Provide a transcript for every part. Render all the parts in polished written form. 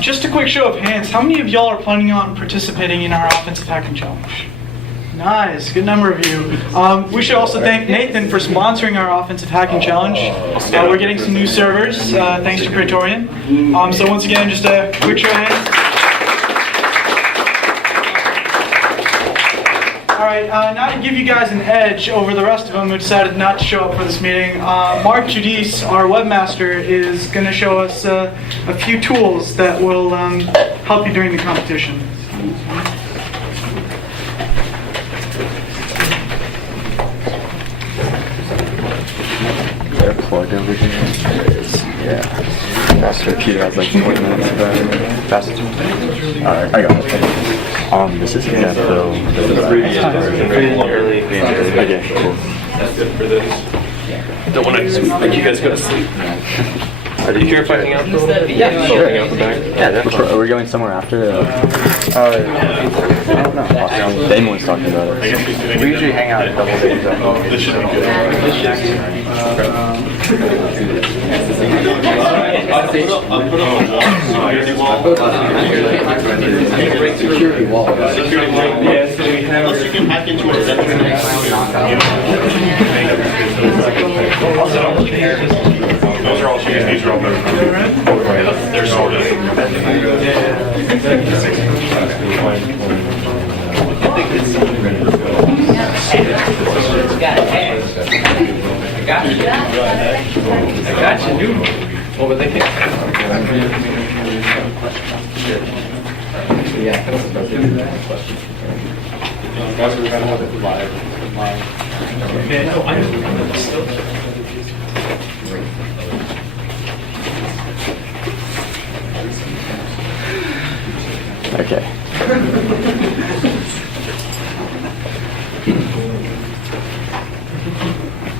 Just a quick show of hands. How many of y'all are planning on participating in our offensive hacking challenge? Nice, good number of you. We should also thank Nathan for sponsoring our offensive hacking challenge. We're getting some new servers, thanks to Praetorian. So once again, just a quick show of hands. Alright, now to give you guys an edge over the rest of them who decided not to show up for this meeting, Mark Judice, our webmaster, is going to show us a few tools that will help you during the competition. Plug over here. There it is. Yeah. Faster. Peter has like 20 minutes of that. Faster. Alright, I got it. This is yeah, so this is early. Okay, cool. That's good for this. Don't want to just make you guys go to sleep. Are you here fighting out for a little bit? Yeah, sure. Yeah, definitely. Are we going somewhere after? I don't know. Damon was talking about it. We usually hang out at double days. This should be good. I'll put on a security wall. Yeah, so we have. Unless you can hack into a those are all shoes. These are all better. They're sort of. I got you, dude. What were they? Yeah. Guys, we're gonna have it live. Okay, no, I know still. Okay.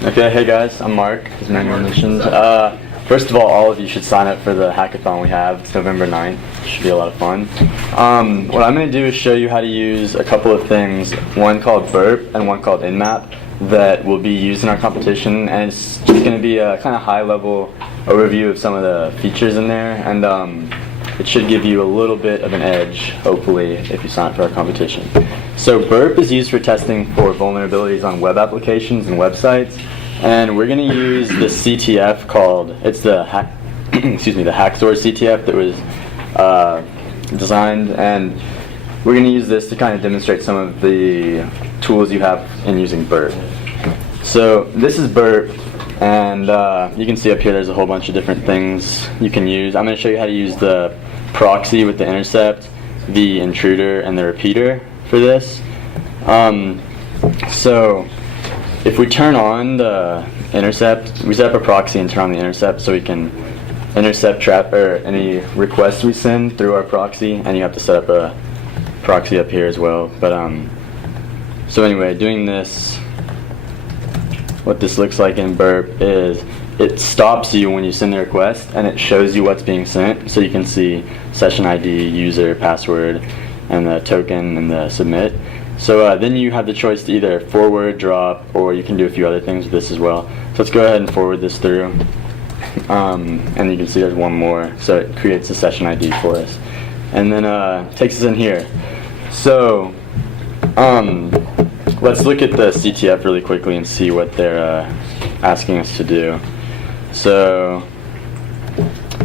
Okay, hey guys, I'm Mark, as many mentions. First of all of you should sign up for the hackathon we have. It's November 9th. It should be a lot of fun. What I'm going to do is show you how to use a couple of things, one called Burp and one called InMap, that will be used in our competition, and it's just going to be a kind of high-level overview of some of the features in there, and it should give you a little bit of an edge, hopefully, if you sign up for our competition. So Burp is used for testing for vulnerabilities on web applications and websites, and we're going to use the CTF called, it's the the Hacksource CTF that was designed, and we're going to use this to kind of demonstrate some of the tools you have in using Burp. So this is Burp, and you can see up here there's a whole bunch of different things you can use. I'm going to show you how to use the proxy with the intercept, the intruder, and the repeater for this. So if we turn on the intercept, we set up a proxy and turn on the intercept so we can intercept any requests we send through our proxy, and you have to set up a proxy up here as well. But so anyway, doing this, what this looks like in Burp is it stops you when you send the request, and it shows you what's being sent, so you can see session ID, user, password, and the token and the submit. So then you have the choice to either forward, drop, or you can do a few other things with this as well. So let's go ahead and forward this through. And you can see there's one more, so it creates a session ID for us. And then takes us in here. So let's look at the CTF really quickly and see what they're asking us to do. So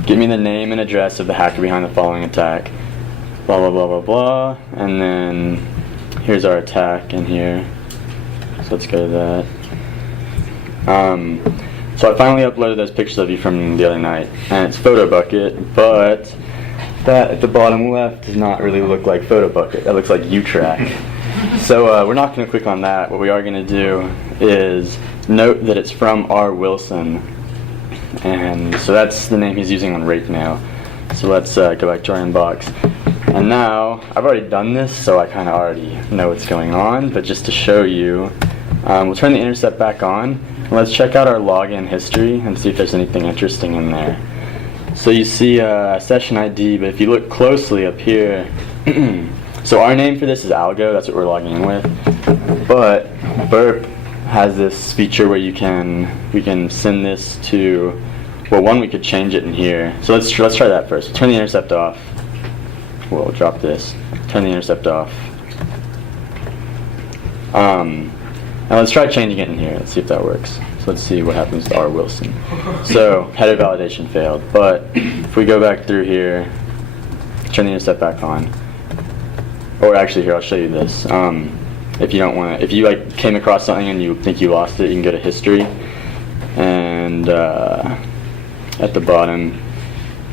give me the name and address of the hacker behind the following attack. Blah, blah, blah, blah, blah. And then here's our attack in here. So let's go to that. So I finally uploaded those pictures of you from the other night, and it's PhotoBucket, but that at the bottom left does not really look like PhotoBucket. That looks like UTrack. So we're not going to click on that. What we are going to do is note that it's from R. Wilson, and so that's the name he's using on Rake now. So let's go back to our inbox. And now, I've already done this, so I kind of already know what's going on, but just to show you, we'll turn the intercept back on, and let's check out our login history and see if there's anything interesting in there. So you see session ID, but if you look closely up here, so our name for this is Algo, that's what we're logging in with, but Burp has this feature where we can send this to well, one, we could change it in here. So let's try that first. Turn the intercept off. We'll drop this. Turn the intercept off. And let's try changing it in here. Let's see if that works. So let's see what happens to R. Wilson. So header validation failed. But if we go back through here, turn the intercept back on. Or actually, here, I'll show you this. If you don't want to, if you like came across something and you think you lost it, you can go to history, and at the bottom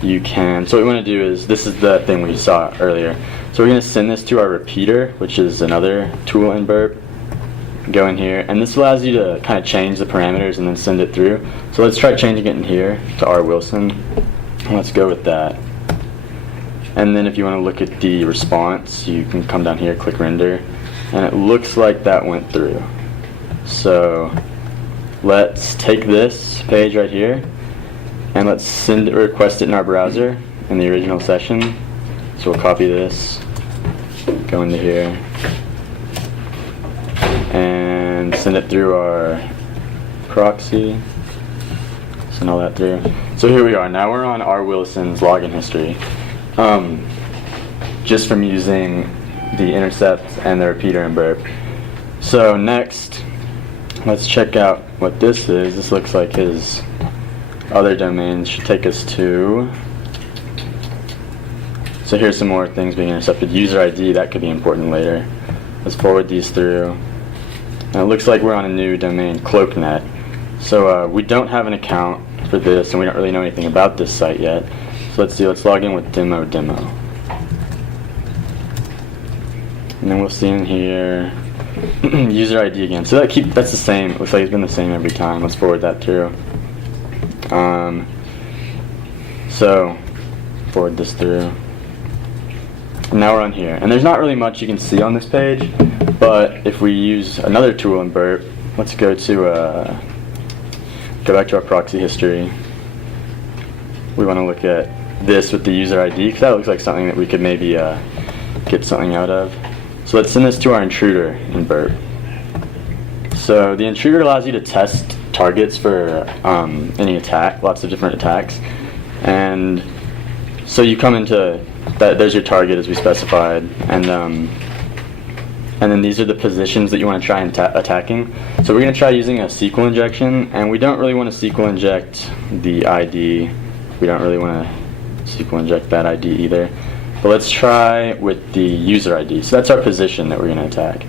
you can. So what we want to do is, this is the thing we saw earlier. So we're going to send this to our repeater, which is another tool in Burp. Go in here, and this allows you to kind of change the parameters and then send it through. So let's try changing it in here to R. Wilson. And let's go with that. And then if you want to look at the response, you can come down here, click render, and it looks like that went through. So let's take this page right here, and let's send it, request it in our browser in the original session. So we'll copy this, go into here, and send it through our proxy. Send all that through. So here we are. Now we're on R. Wilson's login history. Just from using the intercept and the repeater in Burp. So next, let's check out what this is. This looks like his other domains. Should take us to. So here's some more things being intercepted. User ID, that could be important later. Let's forward these through. And it looks like we're on a new domain, CloakNet. So we don't have an account for this, and we don't really know anything about this site yet. So let's see, let's log in with demo. And then we'll see in here, user ID again. So that's the same. It looks like it's been the same every time. Let's forward that through. So forward this through. And now we're on here. And there's not really much you can see on this page, but if we use another tool in Burp, let's go back to our proxy history. We want to look at this with the user ID, because that looks like something that we could maybe get something out of. So let's send this to our intruder in Burp. So the intruder allows you to test targets for any attack, lots of different attacks. And so you come into that, there's your target as we specified, and then these are the positions that you want to try attacking. So we're going to try using a SQL injection, and we don't really want to SQL inject the ID. We don't really want to SQL inject that ID either. But let's try with the user ID. So that's our position that we're going to attack.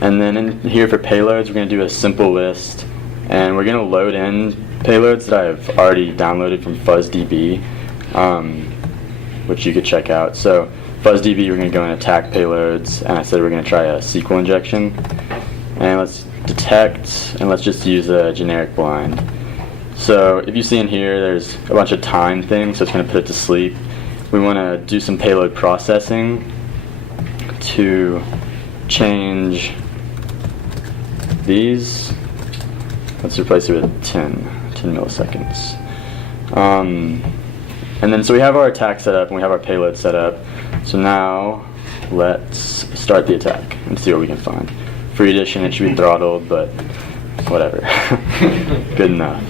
And then in here for payloads, we're going to do a simple list. And we're going to load in payloads that I've already downloaded from FuzzDB, which you could check out. So FuzzDB, we're going to go and attack payloads. And I said we're going to try a SQL injection. And let's detect, and let's just use a generic blind. So if you see in here, there's a bunch of time things, so it's going to put it to sleep. We want to do some payload processing to change these. Let's replace it with 10 milliseconds. And then so we have our attack set up and we have our payload set up. So now let's start the attack and see what we can find. Free edition, it should be throttled, but whatever. Good enough.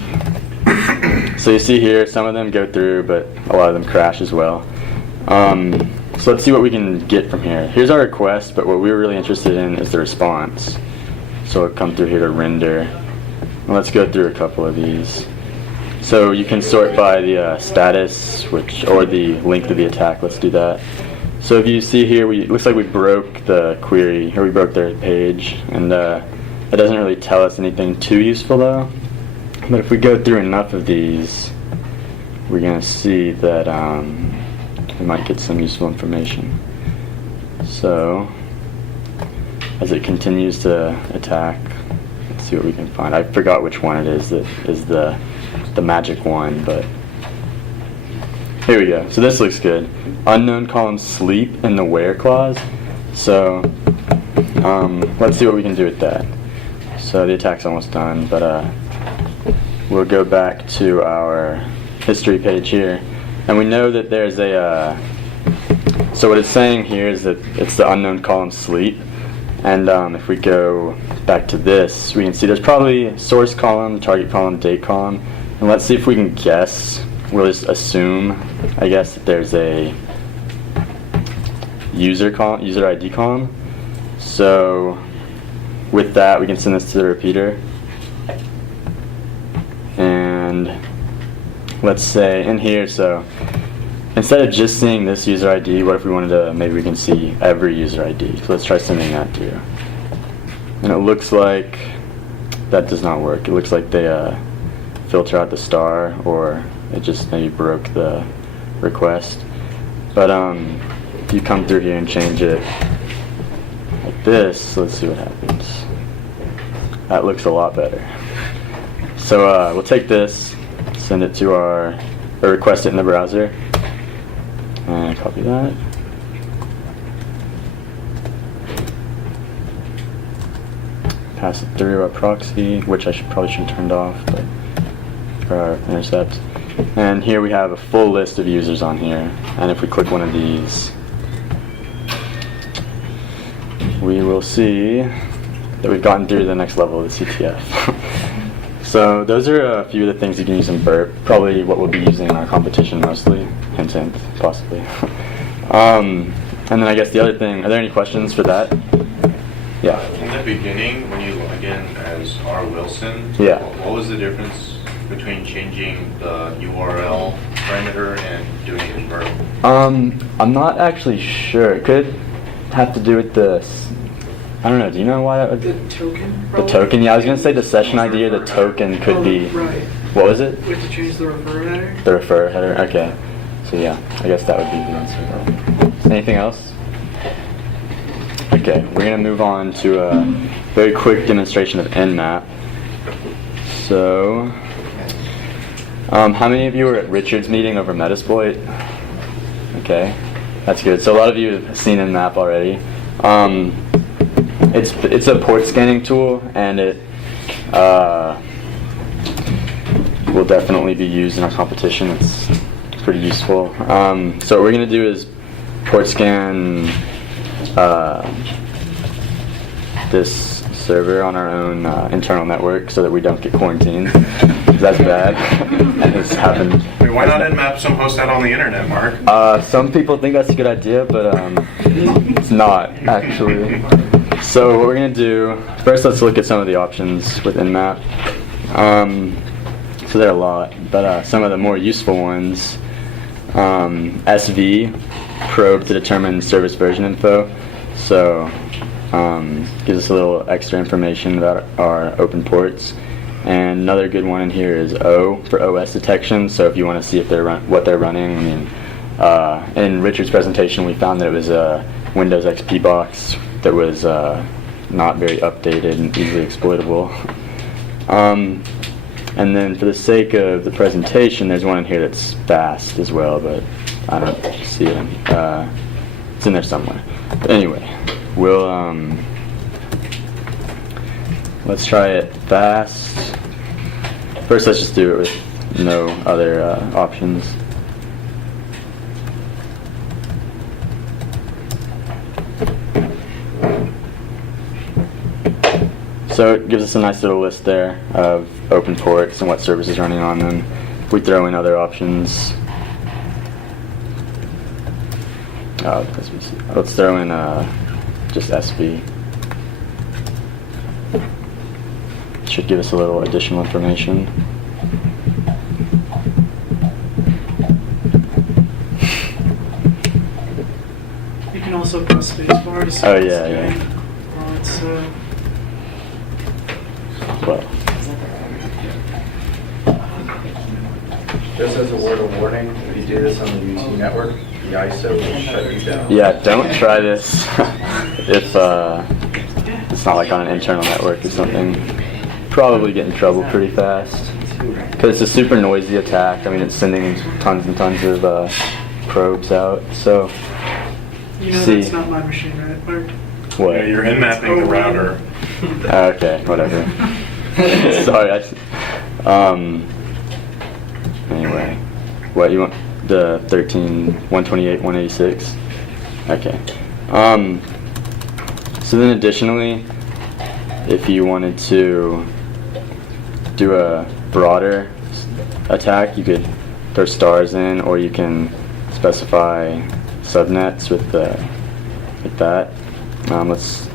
So you see here, some of them go through, but a lot of them crash as well. So let's see what we can get from here. Here's our request, but what we're really interested in is the response. So we'll come through here to render. And let's go through a couple of these. So you can sort by the status, or the length of the attack. Let's do that. So if you see here, it looks like we broke the query, or we broke their page, and it doesn't really tell us anything too useful though. But if we go through enough of these, we're going to see that we might get some useful information. So, as it continues to attack, let's see what we can find. I forgot which one it is that is the magic one, but here we go. So this looks good. Unknown column sleep in the where clause. So, let's see what we can do with that. So the attack's almost done, but we'll go back to our history page here, and we know that there's a so what it's saying here is that it's the unknown column sleep, and if we go back to this, we can see there's probably source column, target column, date column, And let's see if we can guess. We'll just assume, I guess, that there's a user ID column. So with that, we can send this to the repeater. And let's say in here, so instead of just seeing this user ID, what if we wanted to, maybe we can see every user ID. So let's try sending that through. And it looks like that does not work. It looks like they filter out the star, or it just maybe broke the request. But if you come through here and change it like this, let's see what happens. That looks a lot better. So we'll take this, send it to or request it in the browser, and copy that. Pass it through our proxy, which I probably should have turned off, but for our intercept. And here we have a full list of users on here. And if we click one of these, we will see that we've gotten through the next level of the CTF. So those are a few of the things you can use in Burp. Probably what we'll be using in our competition mostly. Hint, hint, possibly. And then I guess the other thing, are there any questions for that? Yeah. In the beginning, when you log in as R. Wilson, Yeah. what was the difference between changing the URL parameter and doing it in Burp? I'm not actually sure. It could have to do with this. I don't know. Do you know why that would? The token? The Probably? token? Yeah, I was gonna say the session ID or the token could be. Right. What was it? We have to change the refer header. The refer header. Okay. So yeah, I guess that would be the answer. Anything else? Okay, we're gonna move on to a very quick demonstration of Nmap. So, how many of you were at Richard's meeting over Metasploit? Okay, that's good. So a lot of you have seen Nmap already. It's a port scanning tool, and it will definitely be used in our competition. It's pretty useful. So what we're gonna do is port scan this server on our own internal network so that we don't get quarantined. That's bad, and it's happened. I mean, why not Nmap some host that on the internet, Mark? Some people think that's a good idea, but it's not actually. So what we're gonna do first, let's look at some of the options with Nmap. So there are a lot, but some of the more useful ones: SV, probe to determine service version info. So gives us a little extra information about our open ports. And another good one in here is O for OS detection. So if you want to see if what they're running, I mean, in Richard's presentation, we found that it was a Windows XP box that was not very updated and easily exploitable. And then for the sake of the presentation, there's one in here that's fast as well, but I don't see it. It's in there somewhere. But anyway, we'll let's try it fast. First, let's just do it with no other options. So it gives us a nice little list there of open ports and what service is running on them. If we throw in other options, let's throw in just SV. Should give us a little additional information. You can also press spacebar to see Oh, what's yeah, doing yeah. while it's, Well, Just as a word of warning, if you do this on the UT network, the ISO will shut you down. yeah, don't try this if it's not like on an internal network or something. Probably get in trouble pretty fast because it's a super noisy attack. I mean, it's sending tons and tons of probes out. So, you know see. that's not my machine, right, Mark? what? Yeah, you're Nmapping the router. Okay, whatever. Sorry. Anyway, what you want? The 13, 128, 186. Okay. So then, additionally, if you wanted to do a broader attack, you could throw stars in, or you can specify subnets with like that. Let's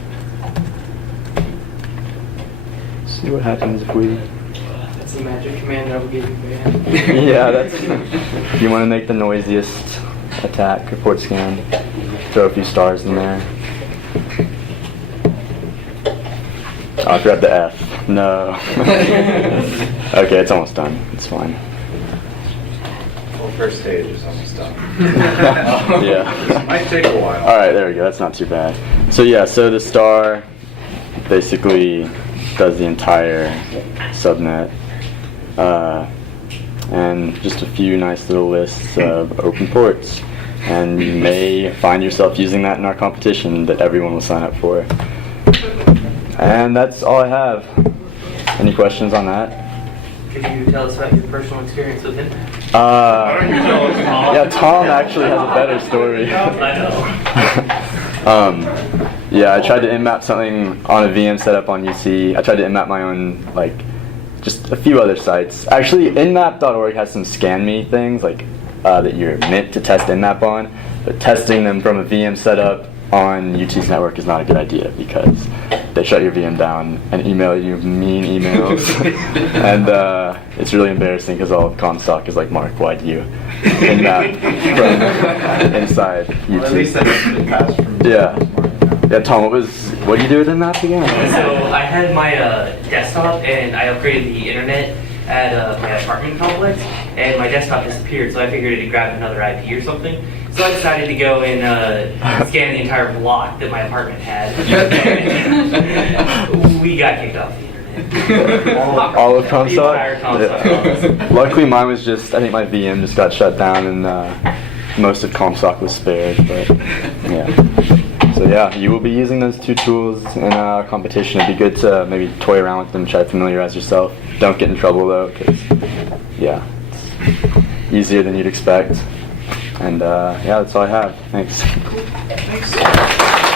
see what happens if we. That's the magic command that will give you banned. Yeah, that's. If you want to make the noisiest attack, report scan, throw a few stars in there. Oh, I forgot the F. No. Okay, it's almost done. It's fine. Well, first stage is almost done. Yeah. Might take a while. All right, there we go. That's not too bad. So yeah, so the star basically does the entire subnet, and just a few nice little lists of open ports. And you may find yourself using that in our competition that everyone will sign up for. And that's all I have. Any questions on that? Could you tell us about your personal experience with him? Yeah, Tom actually has a better story. I know. Yeah, I tried to nmap something on a VM setup on UC. I tried to nmap my own, like, just a few other sites. Actually, nmap.org has some scan me things, like, that you're meant to test nmap on, but testing them from a VM setup on UT's network is not a good idea because they shut your VM down and email you mean emails. And it's really embarrassing because all of ComSoc is like, Mark, why'd you nmap from inside UT? Well, at least that's been passed from. Yeah. Yeah, Tom, what do you do with nmap again? So I had my desktop and I upgraded the internet at my apartment complex, and my desktop disappeared, so I figured I'd grab another IP or something. So I decided to go and scan the entire block that my apartment had. We got kicked off the internet. All of ComSoc? The entire ComSoc. Yeah. Luckily mine was just, I think my VM just got shut down and most of ComSoc was spared, but yeah. So yeah, you will be using those two tools in our competition. It'd be good to maybe toy around with them, try to familiarize yourself. Don't get in trouble though, because yeah, it's easier than you'd expect. And yeah, that's all I have. Thanks. Thanks.